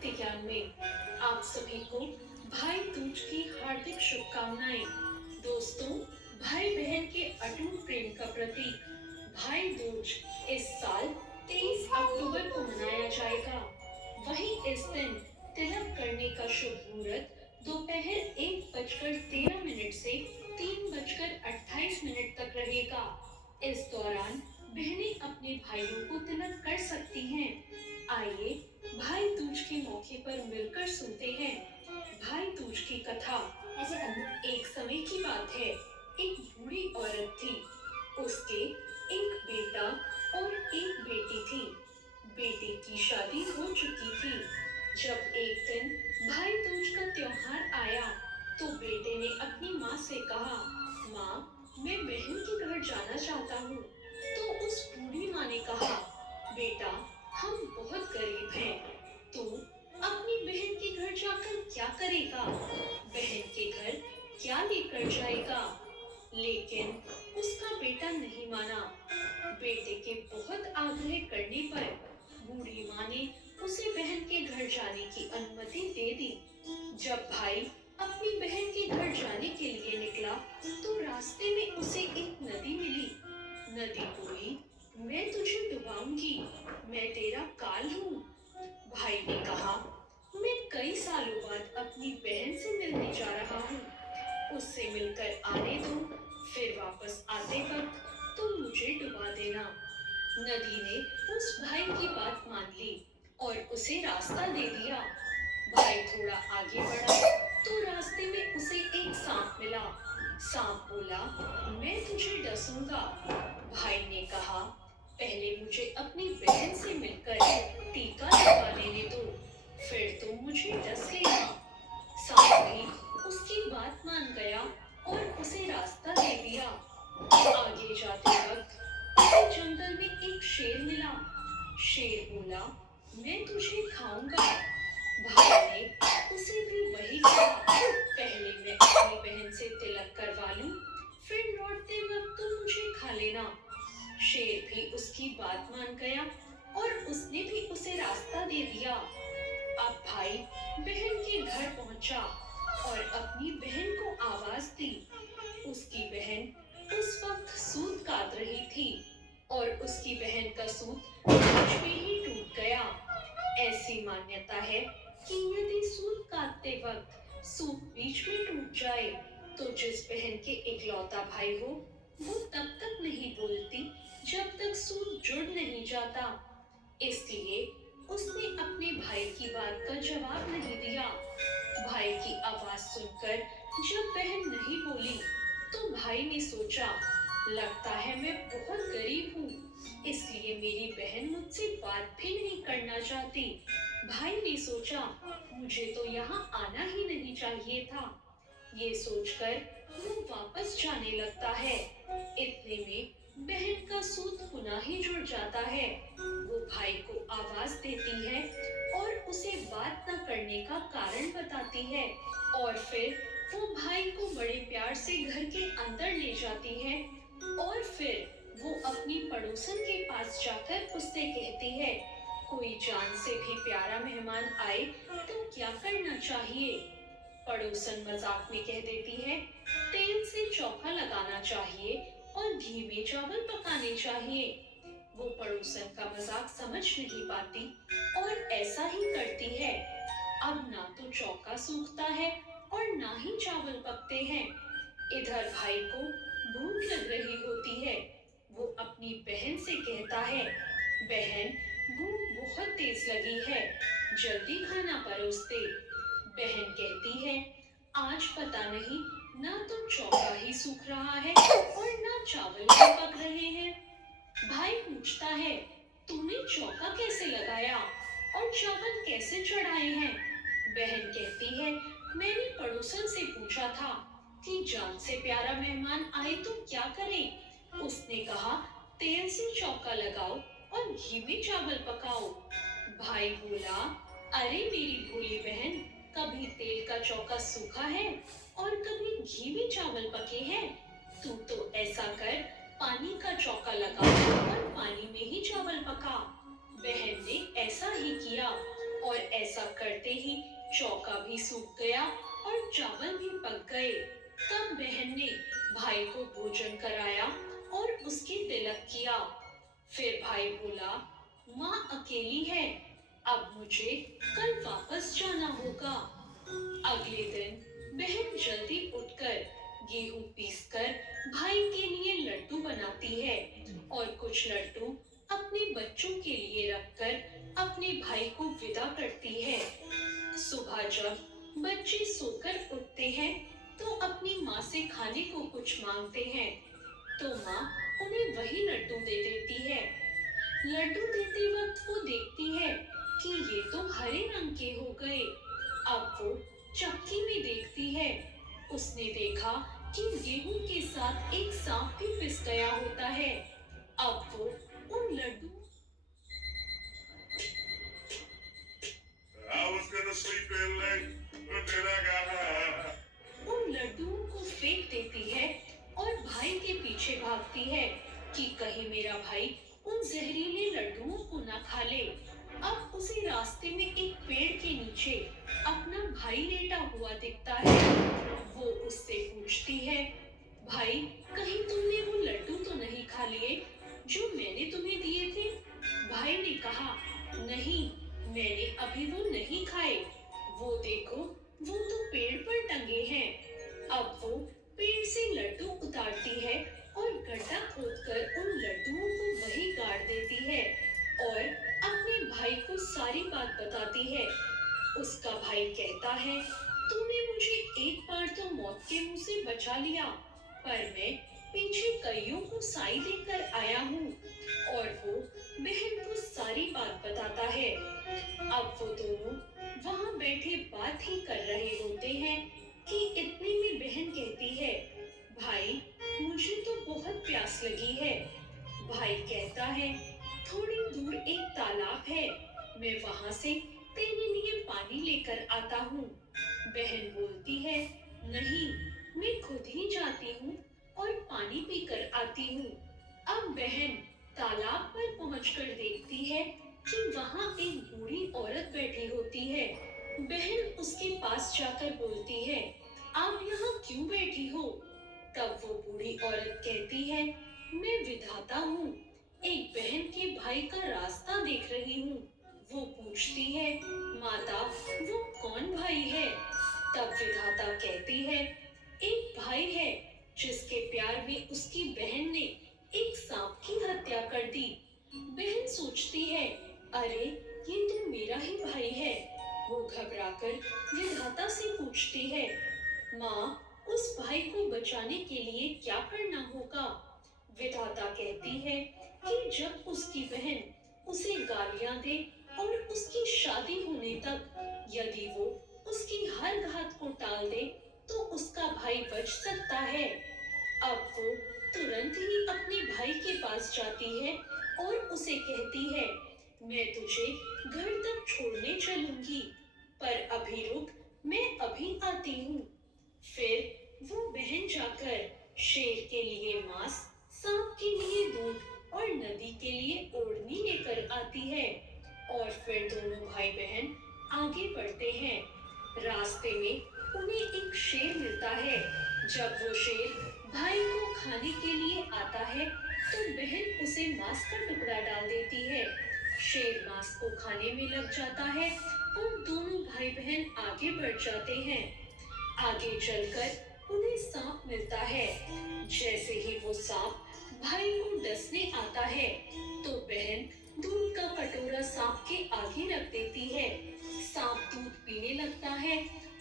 भक्ति ज्ञान में आप सभी को भाई दूज की हार्दिक शुभकामनाएं। दोस्तों, भाई बहन के अटूट प्रेम का प्रतीक भाई दूज इस साल 23 अक्टूबर को मनाया जाएगा। वहीं इस दिन तिलक करने का शुभ मुहूर्त दोपहर 1:13 से 3:28 तक रहेगा। इस दौरान बहनें अपने भाइयों को तिलक कर सकती हैं। आइए भाई दूज के मौके पर मिलकर सुनते हैं भाई दूज की कथा। एक समय की बात है, एक बूढ़ी औरत थी। उसके एक बेटा और एक बेटी थी। बेटे की शादी हो चुकी थी। जब एक दिन भाई दूज का त्योहार आया, तो बेटे ने अपनी माँ से कहा, माँ, मैं बहन के घर जाना चाहता हूँ। तो उस बूढ़ी माँ ने कहा, बेटा, हम बहुत गरीब हैं। तू अपनी बहन के घर जाकर क्या करेगा? बहन के घर क्या लेकर जाएगा? लेकिन उसका बेटा नहीं माना। बेटे के बहुत आग्रह करने पर बूढ़ी माँ ने उसे बहन के घर जाने की अनुमति दे दी। जब भाई अपनी बहन के घर जाने के लिए निकला, तो रास्ते में उसे एक नदी मिली। नदी बोली, मैं तुझे डुबाऊंगी, मैं तेरा काल हूँ। भाई ने कहा, मैं कई सालों बाद अपनी बहन से मिलने जा रहा हूँ, उससे मिलकर आने दो, फिर वापस आते वक्त तुम मुझे डुबा देना। नदी ने उस भाई की बात मान ली और उसे रास्ता दे दिया। भाई थोड़ा आगे बढ़ा, तो रास्ते में उसे एक सांप मिला। सांप बोला, मैं तुझे डसूंगा। भाई ने कहा, पहले मुझे अपनी बहन से मिलकर टीका लगवा लेने दो, फिर तुम मुझे डस लेना। सांप भी उसकी बात मान गया और उसे रास्ता दे दिया। आगे जाते वक्त उसे जंगल में एक शेर मिला। शेर बोला, मैं तुझे खाऊंगा। भाई ने उसे भी वही कहा, पहले मैं अपनी बहन से तिलक करवा लूं, फिर लौटते वक्त तुम मुझे खा लेना। शेर भी उसकी बात मान गया और उसने भी उसे रास्ता दे दिया। अब भाई बहन के घर पहुंचा और अपनी बहन को आवाज दी। उसकी बहन उस वक्त सूत काट रही थी और उसकी बहन का सूत बीच में ही टूट गया। ऐसी मान्यता है कि यदि सूत काटते वक्त सूत बीच में टूट जाए, तो जिस बहन के इकलौता भाई हो, वो तब तक नहीं बोलती जब तक सूत जुड़ नहीं जाता। इसलिए उसने अपने भाई की बात का जवाब नहीं दिया। भाई की आवाज सुनकर जब बहन नहीं बोली, तो भाई ने सोचा, लगता है मैं बहुत गरीब हूँ, इसलिए मेरी बहन मुझसे बात भी नहीं करना चाहती। भाई ने सोचा, मुझे तो यहाँ आना ही नहीं चाहिए था। ये सोचकर वो वापस जाने लगता है। इतने में बहन का सूत पुनः ही जुड़ जाता है। वो भाई को आवाज देती है और उसे बात न करने का कारण बताती है, और फिर वो भाई को बड़े प्यार से घर के अंदर ले जाती है। और फिर वो अपनी पड़ोसन के पास जाकर उससे कहती है, कोई जान से भी प्यारा मेहमान आए तो क्या करना चाहिए? पड़ोसन मजाक में कह देती है, तेल से चोखा लगाना चाहिए और घी में चावल पकाने चाहिए। वो पड़ोसन का मजाक समझ नहीं पाती और ऐसा ही करती है। अब ना तो चौका सूखता है और ना ही चावल पकते हैं। इधर भाई को भूख लग रही होती है। वो अपनी बहन से कहता है, बहन, भूख बहुत तेज लगी है, जल्दी खाना परोस दे। बहन कहती है, आज पता नहीं, ना तो चौका ही सूख रहा है और ना चावल ही पक रहे हैं। भाई पूछता है, तूने चौका कैसे लगाया और चावल कैसे चढ़ाए हैं? बहन कहती है, मैंने पड़ोसन से पूछा था कि जान से प्यारा मेहमान आए तो क्या करें? उसने कहा, तेल से चौका लगाओ और घी में चावल पकाओ। भाई बोला, अरे मेरी भोली बहन, कभी तेल का चौका सूखा है और कभी घी में चावल पके हैं। तू तो ऐसा कर, पानी का चौका लगा और पानी में ही चावल पका। बहन ने ऐसा ही किया और ऐसा करते ही चौका भी सूख गया और चावल भी पक गए। तब बहन ने भाई को भोजन कराया और उसकी तिलक किया। फिर भाई बोला, माँ अकेली है, अब मुझे कल वापस जाना होगा। अगले दिन बहन जल्दी उठकर गेहूं पीसकर भाई के लिए लड्डू बनाती है और कुछ लड्डू अपने बच्चों के लिए रखकर अपने भाई को विदा करती है। सुबह जब बच्चे सोकर उठते हैं तो अपनी माँ से खाने को कुछ मांगते हैं, तो माँ उन्हें वही लड्डू दे देती है। लड्डू देते वक्त वो देखती है कि ये तो हरे रंग के हो गए। अब वो चक्की में देखती है। उसने देखा कि गेहूं के साथ एक सांप भी पिस गया होता है। अब वो उन Laddu I was gonna sleep in late, but then I got high. उन लड्डुओं को फेंक देती है और भाई के पीछे भागती है कि कहीं मेरा भाई उन जहरीले लड्डुओं को ना खा ले। अब उसी रास्ते में एक पेड़ के नीचे अपना भाई लेटा हुआ दिखता है। वो उससे पूछती है, भाई कहीं तुमने वो लड्डू तो नहीं खा लिए जो मैंने तुम्हें दिए थे? भाई ने कहा, नहीं, मैंने अभी वो नहीं खाए। वो देखो, वो तो पेड़ पर टंगे हैं। अब वो पेड़ से लड्डू उतारती है और गड्ढा खोदकर उन लड्डुओं को वहीं गाड़ देती है और अपने भाई को सारी बात बताती है। उसका भाई कहता है, तूने मुझे एक बार तो मौत के मुंह से बचा लिया, पर मैं पीछे कईयों को साई देकर आया हूँ। और वो बहन को सारी बात बताता है। अब वो दोनों वहां बैठे बात ही कर रहे होते हैं कि इतने में बहन कहती है, भाई मुझे तो बहुत प्यास लगी है। भाई कहता है, थोड़ी दूर एक तालाब है, मैं वहां से तेरे लिए पानी लेकर आता हूँ। बहन बोलती है, नहीं, मैं खुद ही जाती हूँ और पानी पीकर आती हूँ। अब बहन तालाब पर पहुंचकर देखती है कि वहां एक बूढ़ी औरत बैठी होती है। बहन उसके पास जाकर बोलती है, आप यहाँ क्यों बैठी हो? तब वो बूढ़ी औरत कहती है, मैं विधाता हूँ, एक बहन के भाई का रास्ता देख रही हूँ। वो पूछती है, माता वो कौन भाई है? तब विधाता कहती है, एक भाई है जिसके प्यार में उसकी बहन ने एक सांप की हत्या कर दी। बहन सोचती है, अरे ये तो मेरा ही भाई है। वो घबराकर विधाता से पूछती है, माँ उस भाई को बचाने के लिए क्या करना होगा? विधाता कहती है कि जब उसकी बहन उसे गालियां दे और उसकी शादी होने तक यदि वो उसकी हर घात को टाल दे तो उसका भाई बच सकता है। अब वो तुरंत ही अपने भाई के पास जाती है और उसे कहती है, मैं तुझे घर तक छोड़ने चलूंगी, पर अभी रुक, मैं अभी आती हूँ। फिर वो बहन जाकर शेर के लिए मांस, सांप के लिए दूध और नदी के लिए ओढ़नी लेकर आती है और फिर दोनों भाई बहन आगे बढ़ते हैं। रास्ते में उन्हें एक शेर मिलता है। जब वो शेर भाई को खाने के लिए आता है तो बहन उसे मांस का टुकड़ा डाल देती है। शेर मांस को खाने में लग जाता है और दोनों भाई बहन आगे बढ़ जाते हैं। आगे चलकर उन्हें सांप मिलता है। जैसे ही वो सांप भाई को डसने आता है तो बहन दूध का कटोरा सांप के आगे रख देती है। सांप दूध पीने लगता है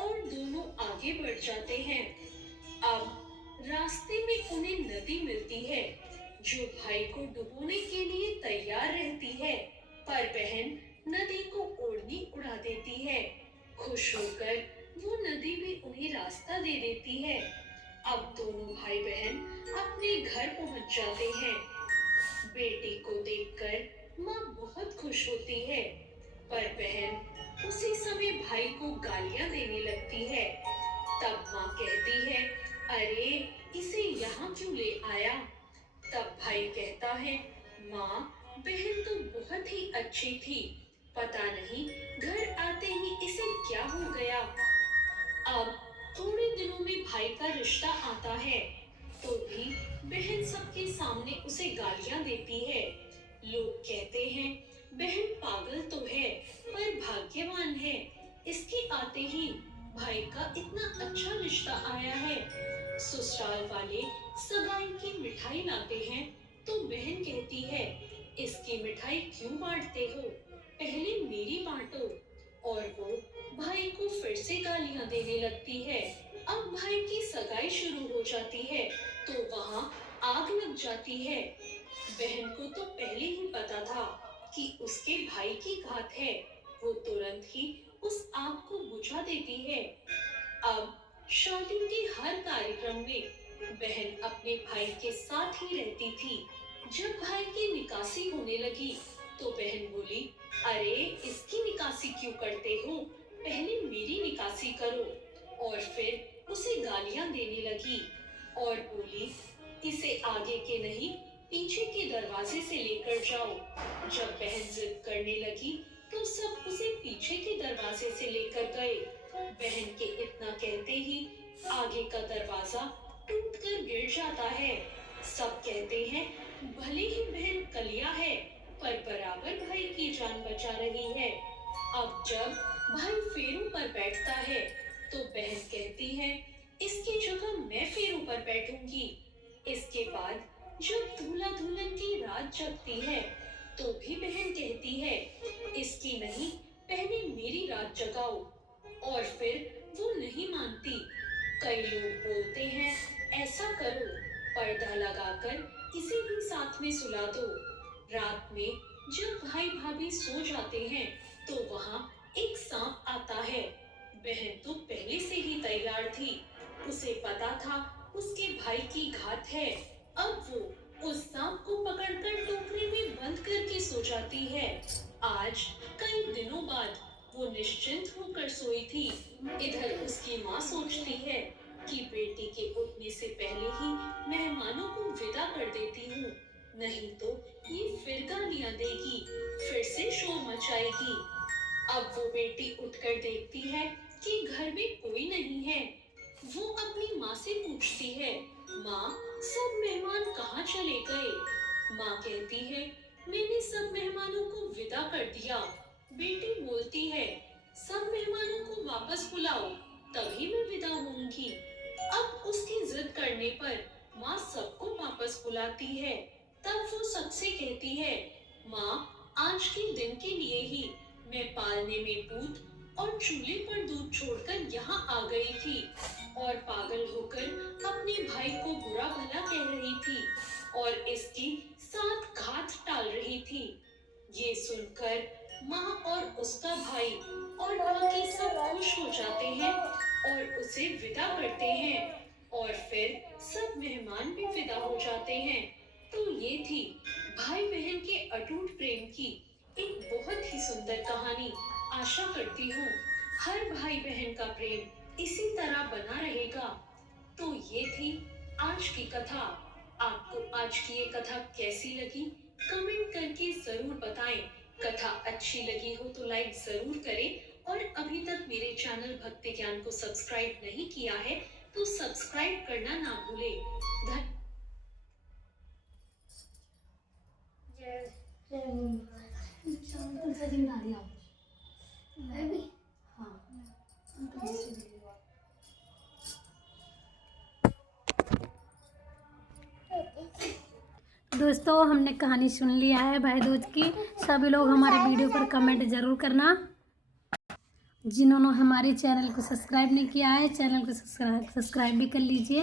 और दोनों आगे बढ़ जाते हैं। अब रास्ते में उन्हें नदी मिलती है जो भाई को डुबोने के लिए तैयार रहती है, पर बहन नदी को ओढ़नी उड़ा देती है। खुश होकर वो नदी भी उन्हें रास्ता दे देती है। अब दोनों भाई बहन अपने घर पहुंच जाते हैं। बेटी को देखकर माँ बहुत खुश होती है, पर बहन उसी समय भाई को गालियां देने लगती है। तब माँ कहती है, अरे इसे यहाँ क्यों ले आया? तब भाई कहता है, माँ बहन तो बहुत ही अच्छी थी, पता नहीं घर आते है, तो भी बहन सबके सामने उसे गालियां देती है। लोग कहते हैं बहन पागल तो है पर भाग्यवान है, इसके आते ही भाई का इतना अच्छा रिश्ता आया है। ससुराल वाले सगाई की मिठाई लाते हैं तो बहन कहती है इसकी मिठाई क्यों बांटते हो, पहले मेरी बांटो। और वो भाई को फिर से गालियां देने लगती है। अब भाई की सगाई शुरू हो जाती है तो वहाँ आग लग जाती है। बहन को तो पहले ही पता था कि उसके भाई की घात है, वो तुरंत ही उस आग को बुझा देती है। अब शादी के हर कार्यक्रम में बहन अपने भाई के साथ ही रहती थी। जब भाई की निकासी होने लगी तो बहन बोली, अरे इसकी निकासी क्यों करते हो, पहले मेरी निकासी करो। और फिर उसे गालियां देने लगी और बोली, इसे आगे के नहीं पीछे के दरवाजे से लेकर जाओ। जब बहन जिद करने लगी तो सब उसे पीछे के दरवाजे से लेकर गए। बहन के इतना कहते ही आगे का दरवाजा टूटकर गिर जाता है। सब कहते हैं भले ही बहन कलिया है पर बराबर भाई की जान बचा रही है। अब जब भाई फेरों पर बैठता है तो बहन कहती है इसकी जगह मैं फेरों पर बैठूंगी। इसके बाद जब दूल्हा दुल्हन की रात जगती है तो भी बहन कहती है इसकी नहीं, पहले मेरी रात जगाओ। और फिर वो नहीं मानती। कई लोग बोलते हैं ऐसा करो, पर्दा लगाकर इसे भी साथ में सुला दो। रात में जब भाई भाभी सो जाते हैं तो वहाँ एक सांप आता है। बहन तो पहले से ही तैयार थी, उसे पता था उसके भाई की घात है। अब वो उस सांप को पकड़कर टोकरी में बंद करके सो जाती है। आज कई दिनों बाद वो निश्चिंत होकर सोई थी। इधर उसकी माँ सोचती है कि बेटी के उठने से पहले ही मेहमानों को विदा कर देती हूँ, नहीं तो ये फिर गालियां देगी, फिर से शोर मचाएगी। अब वो बेटी उठकर देखती है कि घर में कोई नहीं है। वो अपनी माँ से पूछती है, माँ सब मेहमान कहाँ चले गए? माँ कहती है मैंने सब मेहमानों को विदा कर दिया। बेटी बोलती है सब मेहमानों को वापस बुलाओ, तभी मैं विदा होऊंगी। अब उसकी जिद करने पर माँ सबको वापस बुलाती है। तब वो सबसे कहती है, माँ आज के दिन के लिए ही मैं पालने में दूध और चूल्हे पर दूध छोड़कर यहाँ आ गई थी और पागल होकर अपने भाई को बुरा भला कह रही थी और इसकी साथ घात टाल रही थी। ये सुनकर माँ और उसका भाई और बाकी सब खुश हो जाते हैं और उसे विदा करते हैं और फिर सब मेहमान भी विदा हो जाते हैं। तो ये थी भाई बहन के अटूट प्रेम की एक बहुत ही सुंदर कहानी। आशा करती हूँ हर भाई बहन का प्रेम इसी तरह बना रहेगा। तो ये थी आज की कथा। आपको आज की ये कथा कैसी लगी कमेंट करके जरूर बताएं। कथा अच्छी लगी हो तो लाइक जरूर करें और अभी तक मेरे चैनल भक्ति ज्ञान को सब्सक्राइब नहीं किया है तो सब्सक्राइब करना ना भूलें। दोस्तों हमने कहानी सुन लिया है भाई दूज की। सभी लोग हमारे वीडियो पर कमेंट ज़रूर करना। जिन्होंने हमारे चैनल को सब्सक्राइब नहीं किया है चैनल को सब्सक्राइब भी कर लीजिए।